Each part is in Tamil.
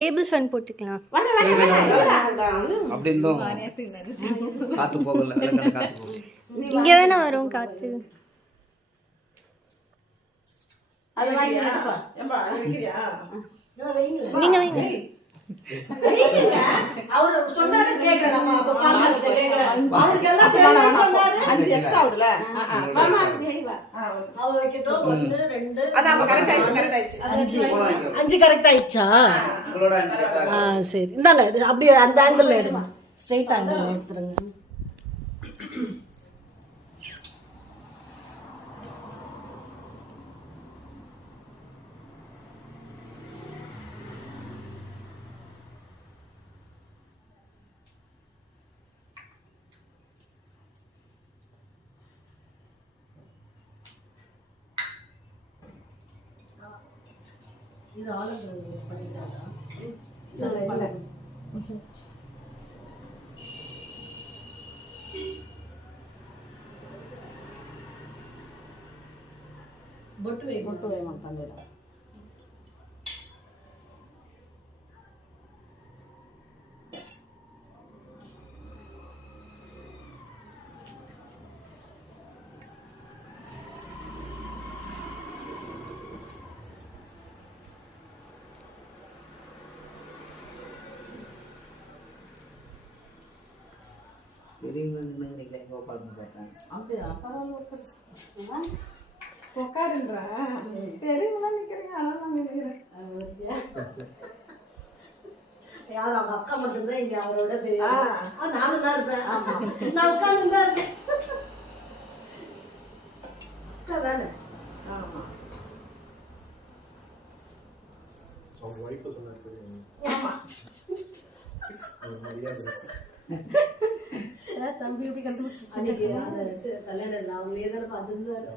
டேபிள் ஃபேன் போட்டுக்கலாம். அப்படி இருந்தோம் காத்து போகல, காத்து போகல. இங்க தானே வரும் காத்து. நீங்க வைங்க. அவரு சொன்னாரு கேக்குறேன். நம்ம அப்ப பாமாட்ட கேக்குறேன். அவருக்கு எல்லாம் சொன்னாரு 5 எக்ஸ்ட்ரா ஆகுதுல. மாமா அவர் வைக்கட்டும் 1 2 அத அப்ப கரெக்ட் ஆயிடுச்சு 5 கரெக்ட் ஆயிடுச்சா? உங்களோட 5 கரெக்ட் ஆகுது. சரி இந்தாங்க அப்படியே அந்த ஆங்கிள்ல எடுங்க. ஸ்ட்ரைட் ஆங்கிள்ல எடுத்துருங்க. இது ஆளுங்க பண்ணிட்டாங்க. இல்ல பொட்டு வை மாட்டாங்க. பெரியவங்க நின்னுங்க எங்க உட்கார்ந்து பார்த்தேன். அப்படியே பரவாயில்ல உட்காருன்றா. பெரியவங்களா நிக்கிறீங்க, அதெல்லாம் நிக்கிறேன். யாரும் அவங்க அக்கா மட்டும்தான் இங்க அவரோட பெரிய. நானும் தான் இருப்பேன். ஆமா நான் உட்கார்ந்து தான் இருக்கேன். அக்கா தானே? ஆமா அவங்க வைஃப் சொன்னாரு. ஆமா தம்பி எப்படி கண்டுபிடிச்சு கல்யாணம் அவங்களே தானே பார்த்துருந்தாரு.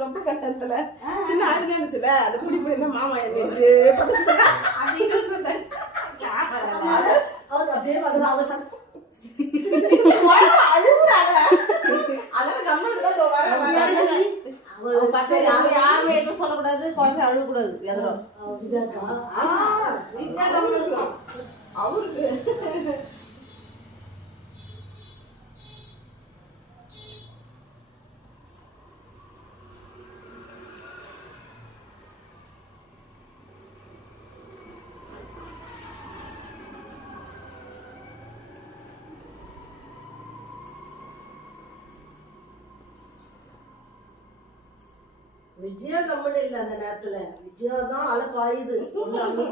ரொம்ப கட்டத்துல சின்ன ஆளுநர் இருந்துச்சுல அது குடி போய் மாமா அவர் அப்படியே வந்து யாருமே எதுவும் சொல்லக்கூடாது, குழந்தை அழுகக்கூடாது. எதிரும் அவருக்கு விஜயா கம்பெனி இல்ல அந்த நேரத்துல. விஜயா தான் அழகாயுது.